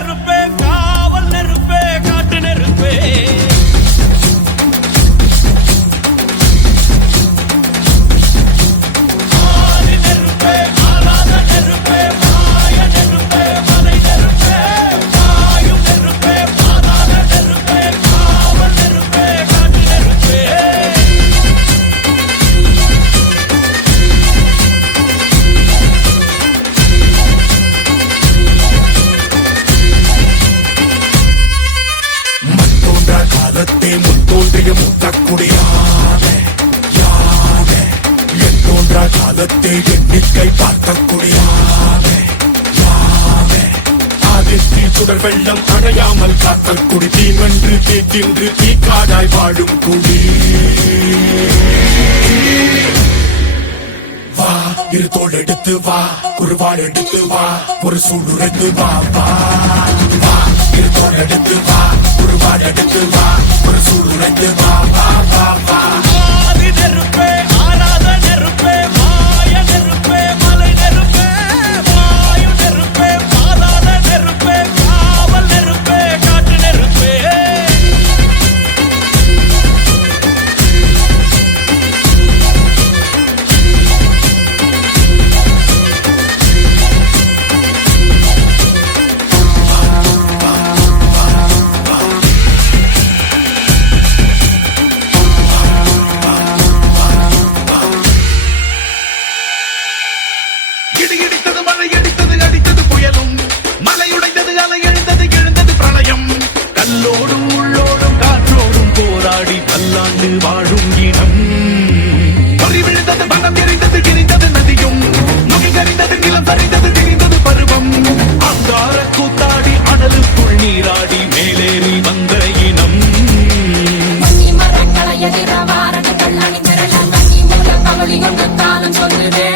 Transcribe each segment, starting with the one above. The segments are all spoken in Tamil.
நெருப்பே காவல் நெருப்பே காட்டு நெருப்பே முத்தோன்றிய முத்தக்குடியானே யானே என் தோன்றா காலத்தை எண்ணிக்கை பார்க்கக்கூடியானே யானே ஆதித்தி சுடர் வெள்ளம் அணையாமல் காத்தல் குடி தீவென்று தீத்தின்று தீக்காடாய் வாழும் குடி வா இரு தோள் எடுத்து வா குருவாள் எடுத்து வா ஒரு சூளுரைத்து வா வா வா இரு தோள் எடுத்து வா குருவாள் எடுத்து வா ஒரு சூளுரைத்து வா வா வா வா ஆதி நெருப்பே ஆராத நெருப்பே மாய நெருப்பே மலை நெருப்பே வாயு நெருப்பே பாதாள நெருப்பே காவல் நெருப்பே காட்டு நெருப்பே இடித்தது மழை அடித்தது அடித்தது புயலும் மலையுடைந்தது அலை எழுந்தது எழுந்தது பிரளயம் கல்லோடும் உள்ளோடும் காற்றோடும் போராடி பல்லாண்டு வாழும் இனம் பொறி விழுந்தது பணம் எரிந்தது எரிந்தது நதியும் நுகை கறிந்தது நிலம் சரிந்தது தெரிந்தது பருவம் அங்கார கூத்தாடி அனலுக்குள் நீராடி மேலேறி வந்த இனம் மரங்களை எதிர வாரட்டு கல்லணி மிரளம் கண்ணி மூல கவலி கொண்டு காலம் சொல்லுதே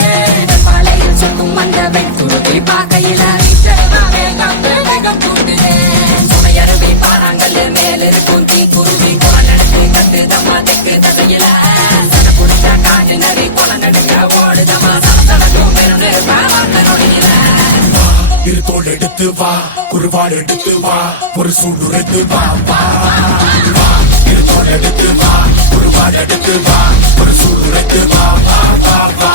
அந்த வெண்குருவி பார்க்கையில வேகம் கூட்டுதே சுமையருவி பாறாங்கல் மேல் இருக்கும் தீ குருவி குளநடுக்கு கட்டு தம்மா தெற்கு தசையில சன புடிச்ச காட்டு நரி குளநடுங்க ஓடுதம்மா சலசலக்கும் பெருநொடியில இரு தோள் எடுத்து வா குருவாள் எடுத்து வா ஒரு சூளுரைத்து வா வா வா இரு தோள் எடுத்து வா குருவாள் எடுத்து வா ஒரு சூளுரைத்து வா வா வா வா